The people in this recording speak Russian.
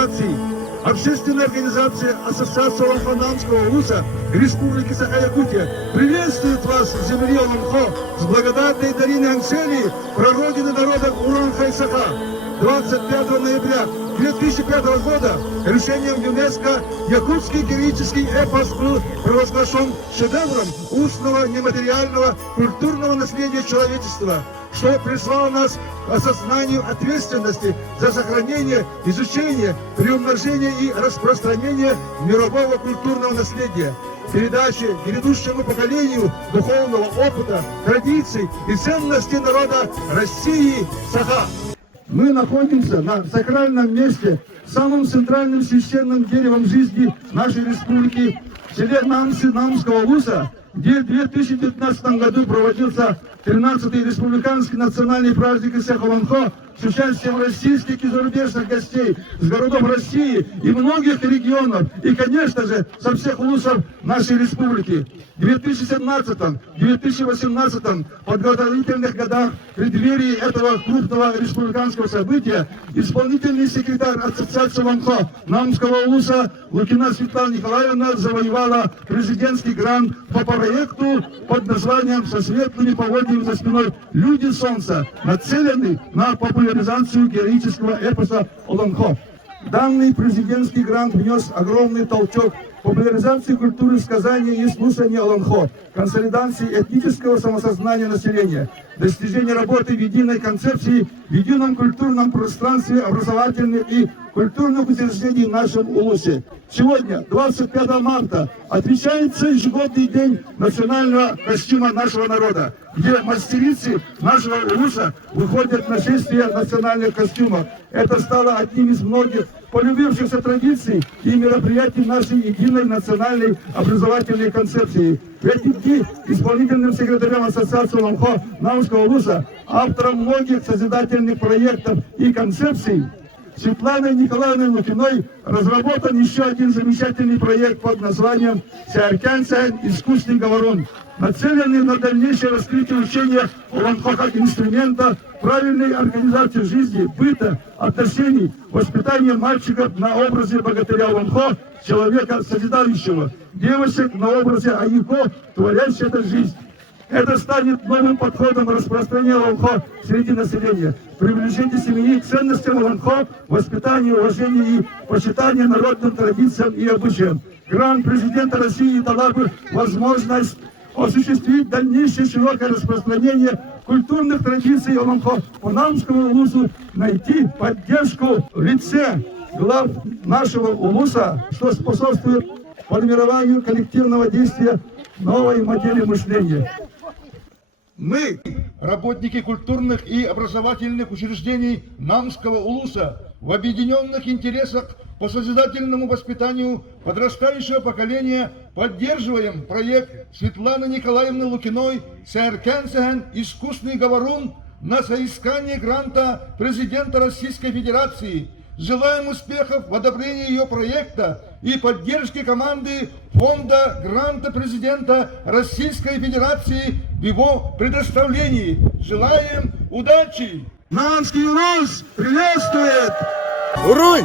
Федерации, Общественная организация Ассоциации Оламхо-Намского улуса Республики Саха-Якутия приветствует вас в земле Оламхо с благодарной Дариной Анцели, прародины народа Уранха и Саха. 25 ноября 2005 года решением ЮНЕСКО якутский героический эпос был провозглашен шедевром устного, нематериального, культурного наследия человечества, что призвало нас к осознанию ответственности за сохранение, изучение, приумножение и распространение мирового культурного наследия, передачи грядущему поколению духовного опыта, традиций и ценностей народа России Саха. Мы находимся на сакральном месте, самым центральным священным деревом жизни нашей республики, в селе Намского улуса, где в 2015 году проводился 13-й республиканский национальный праздник Исех-Оламхо с участием российских и зарубежных гостей с городов России и многих регионов, и, конечно же, со всех улусов нашей республики. В 2017-2018 подготовительных годах в преддверии этого крупного республиканского события исполнительный секретарь Ассоциации Оламхо Намского улуса Лукина Светлана Николаевна завоевала президентский грант по проекту под названием «Со светлыми поводьями за спиной люди солнца», нацеленный на популяризацию героического эпоса Оламхо. Данный президентский грант внес огромный толчок популяризации культуры сказания и слушания Оламхо, консолидации этнического самосознания населения, достижения работы в единой концепции, в едином культурном пространстве образовательных и культурных учреждений в нашем улусе. Сегодня, 25 марта, отмечается ежегодный день национального костюма нашего народа, где мастерицы нашего улуса выходят на шествие национальных костюмов. Это стало одним из многих полюбившихся традиций и мероприятий нашей единой национальной образовательной концепции. В эти дни исполнительным секретарем Ассоциации Оламхо Намского улуса, автором многих созидательных проектов и концепций, Светланой Николаевной Лукиной разработан еще один замечательный проект под названием «Сеаркянцэн. Искусный говорун», нацеленный на дальнейшее раскрытие учения Оламхо как инструмента правильной организации жизни, быта, отношений, воспитания мальчиков на образе богатыря Оламхо, человека созидающего, девочек на образе Аюко, творящей эту жизнь. Это станет новым подходом распространения Оламхо среди населения, приближение семьи к ценностям Оламхо, воспитание, уважение и почитание народным традициям и обычаям. Грант президента России дала бы возможность осуществить дальнейшее широкое распространение культурных традиций Оламхо по Намскому улусу, найти поддержку в лице глав нашего улуса, что способствует формированию коллективного действия новой модели мышления. Мы, работники культурных и образовательных учреждений Намского улуса, в объединенных интересах по созидательному воспитанию подрастающего поколения поддерживаем проект Светланы Николаевны Лукиной «Сеаркянцэн. Искусный говорун» на соискание гранта президента Российской Федерации. Желаем успехов в одобрении ее проекта и поддержки команды фонда гранта президента Российской Федерации в его предоставлении. Желаем удачи! Намский улус приветствует! Уруй!